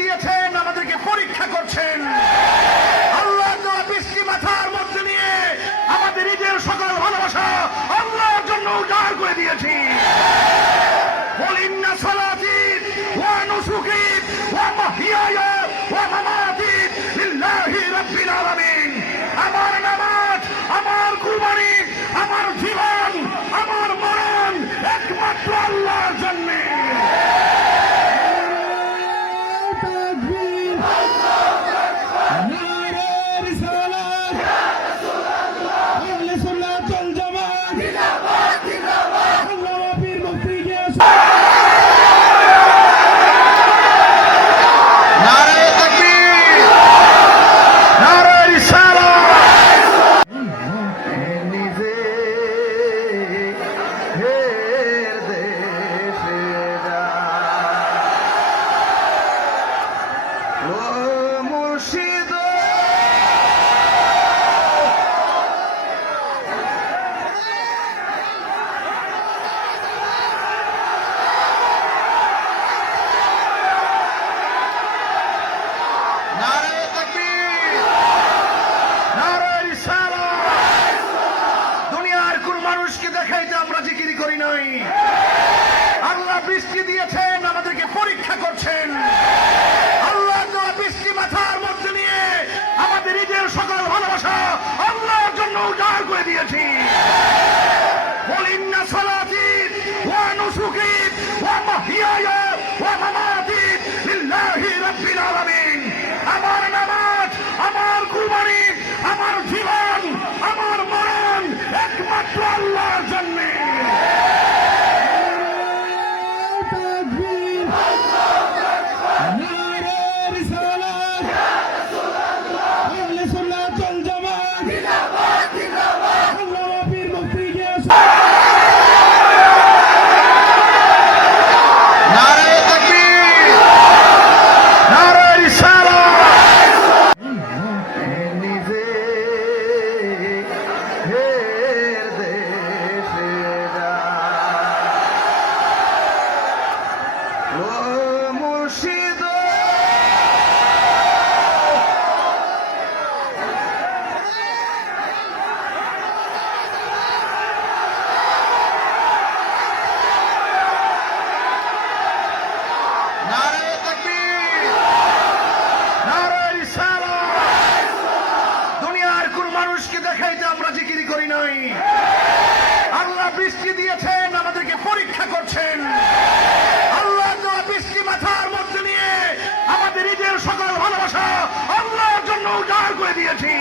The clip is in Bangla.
দিয়েছেন, আমাদেরকে পরীক্ষা করছেন। আল্লাহ তাআলা বৃষ্টি মাথার মধ্যে নিয়ে আমাদের ঈদের সকল ভালোবাসা আল্লাহর জন্য উজাড় করে দিয়েছি। قل إن صلاتي ونسكي ومحياي ومماتي لله رب العالمين। আমার নামাজ, আমার কুরবানি, আমার জীবন, আমার মরণ একমাত্র আল্লাহর জন্য। আল্লাহ বৃষ্টি দিয়েছেন, আমাদেরকে পরীক্ষা করছেন। আল্লাহ তাআলা বৃষ্টি মাথার মধ্যে নিয়ে আমাদের ঈদের সকল ভালোবাসা আল্লাহর জন্য উজাড় করে দিয়েছি। قل إن صلاتي ونسكي ومحياي ومماتي لله رب العالمين। আমার নামাজ, আমার কুরবানি, আমার জীবন, আমার মরণ একমাত্র আল্লাহর জন্য। আল্লাহ বৃষ্টি দিয়েছেন, আমাদেরকে পরীক্ষা করছেন। আল্লাহ তাআলা বৃষ্টি মাথার মধ্যে নিয়ে আমাদের ঈদের সকল ভালোবাসা আল্লাহর জন্য উজাড় করে দিয়েছি।